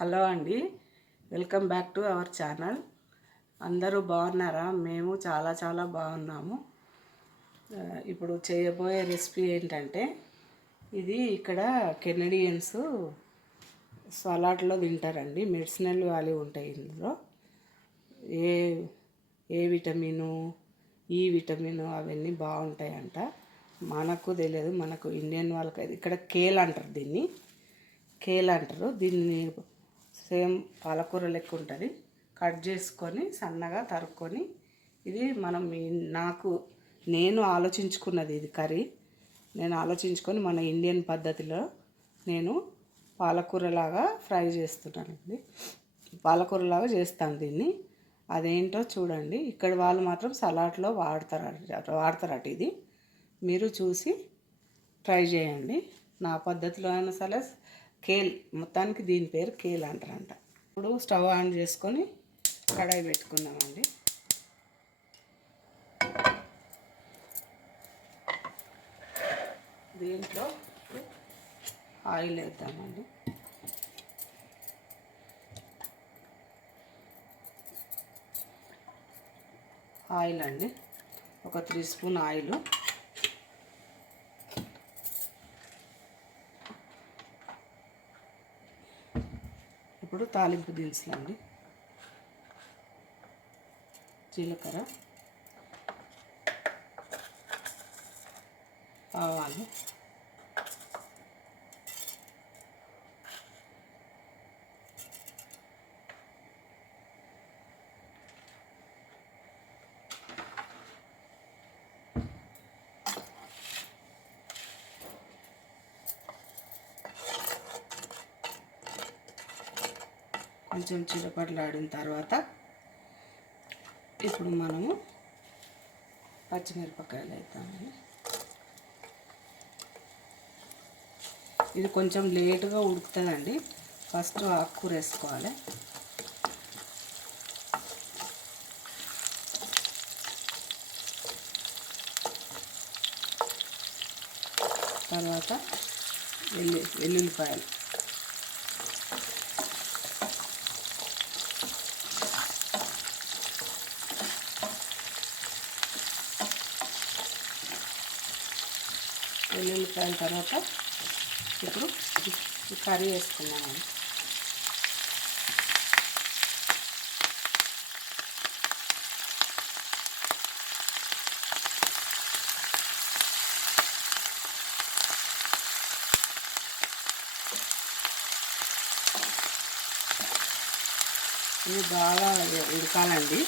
Hello అండి. Welcome back to our channel. అందరూ బాగున్నారా? మేము చాలా చాలా బాగున్నాము. ఇప్పుడు చేయబోయే రెసిపీ ఏంటంటే ఇది ఇక్కడ కెనడియన్స్ సలాడ్లో తింటారండి. మెడిసినల్ వాల్యూ ఉంటాయి ఇందులో. ఏ ఏ విటమిను ఈ విటమిన్ అవన్నీ బాగుంటాయంట. మనకు తెలియదు. మనకు ఇండియన్ వాళ్ళకి ఇక్కడ కేల్ అంటారు దీన్ని. కేల్ అంటారు. దీన్ని సేమ్ పాలకూర లెక్క ఉంటుంది. కట్ చేసుకొని సన్నగా తరుక్కొని ఇది మనం నాకు నేను ఆలోచించుకున్నది ఇది కర్రీ. నేను ఆలోచించుకొని మన ఇండియన్ పద్ధతిలో నేను పాలకూరలాగా ఫ్రై చేస్తున్నానండి పాలకూరలాగా చేస్తాను దీన్ని. అదేంటో చూడండి. ఇక్కడ వాళ్ళు మాత్రం సలాడ్లో వాడతారు వాడతారట ఇది. మీరు చూసి ట్రై చేయండి. నా పద్ధతిలో అయినా సరే కేల్ మొత్తానికి దీని పేరు కేల్ అంటారంట. ఇప్పుడు స్టవ్ ఆన్ చేసుకొని కడాయి పెట్టుకుందామండి. దీంట్లో ఆయిల్ వేద్దామండి. ఆయిల్ అండి. ఒక త్రీ స్పూన్ ఆయిల్. తాలింపు దినుసులండి. జీలకర్ర ఆవాలు కొంచెం చిరపట్లాడిన తర్వాత ఇప్పుడు మనము పచ్చిమిరపకాయలు వేద్దామండి ఇది కొంచెం లేటుగా ఉడుకుతుందండి. ఫస్ట్ ఆకుకూర వేసుకోవాలి. తర్వాత వెల్లు వెల్లుల్లిపాయలు. వెల్లుల్లిపాయల తర్వాత ఇప్పుడు కర్రీ వేసుకున్నామండి ఇది బాగా ఉడకాలండి.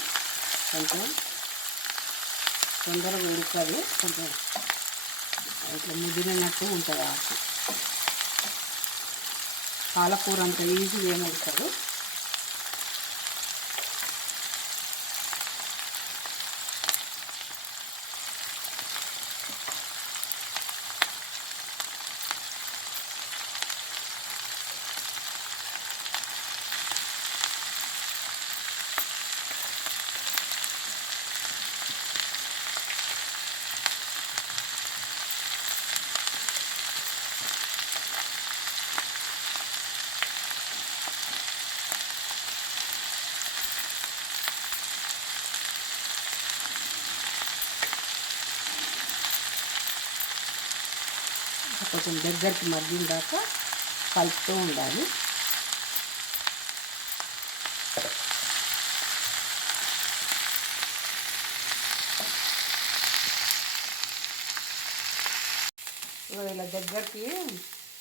కొంచెం తొందరగా ఉడకాలి. కొంచెం ఇట్లా ముదిరినట్టు ఉంటుంది ఆకు. పాలకూర అంత ఈజీగా ఏమి కొంచెం దగ్గరికి మగ్గిన దాకా కలుపుతూ ఉండాలి. ఇలా దగ్గరికి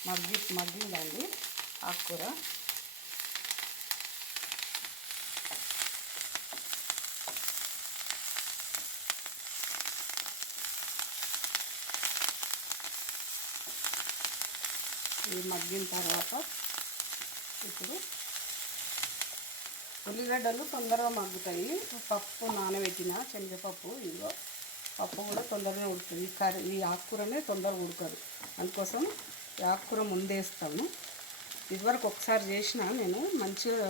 మగ్గి మగ్గిందండి ఆకుకూర. ఇది మగ్గిన తర్వాత ఇప్పుడు ఉల్లిగడ్డలు తొందరగా మగ్గుతాయి. పప్పు నానబెట్టిన శనగపప్పు ఇదిగో. పప్పు కూడా తొందరగా ఉడుతుంది ఈ కర్రీ ఈ ఆకుకూరనే తొందరగా ఉడకదు. అందుకోసం ఈ ఆకుకూర ముందేస్తాము ఇదివరకు ఒకసారి చేసిన నేను మంచిగా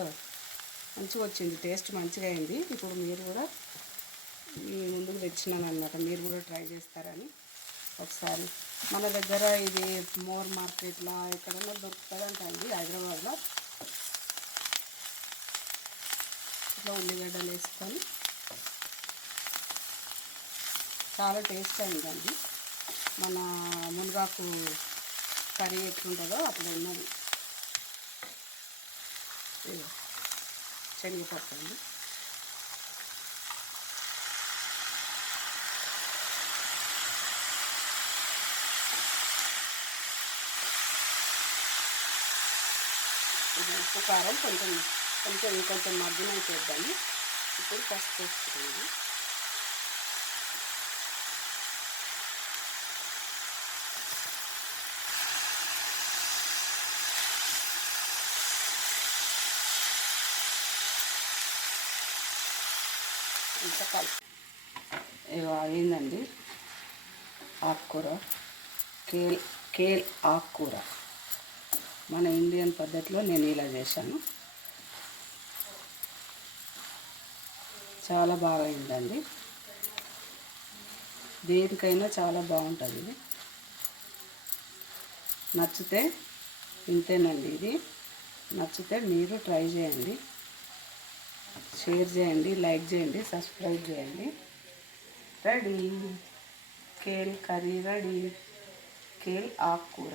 మంచిగా వచ్చింది. టేస్ట్ మంచిగా అయింది. ఇప్పుడు మీరు కూడా మీ ముందుకు తెచ్చినాను అన్నమాట మీరు కూడా ట్రై చేస్తారని. ఒకసారి. మన దగ్గర ఇది మోర్ మార్కెట్లో ఎక్కడైనా దొరుకుతుందంట అండి హైదరాబాద్లో. ఇట్లా ఉల్లిగడ్డలు వేసుకొని. చాలా టేస్ట్ అయిందండి మన మునగాకు కర్రీ ఎట్లుంటుందో అట్లా ఉన్నది. శనగపప్పు అండి. ఇది ఉప్పు కారం కొంచెం కొంచెం ఇంకొంచెం మగ్గిన చేద్దాము. ఇప్పుడు ఫస్ట్ వేసుకున్నాము ఇంత కలిపి. అయిందండి ఆకుకూర. కేల్ కేల్ ఆకుకూర. మన ఇండియన్ పద్ధతిలో నేను ఇలా చేశాను. చాలా బాగా అయిందండి. దేనికైనా చాలా బాగుంటుంది. ఇది నచ్చితే ఇంతేనండి ఇది. నచ్చితే మీరు ట్రై చేయండి. షేర్ చేయండి లైక్ చేయండి సబ్స్క్రైబ్ చేయండి. Ready. Kale curry ready. Kale ఆకుకూర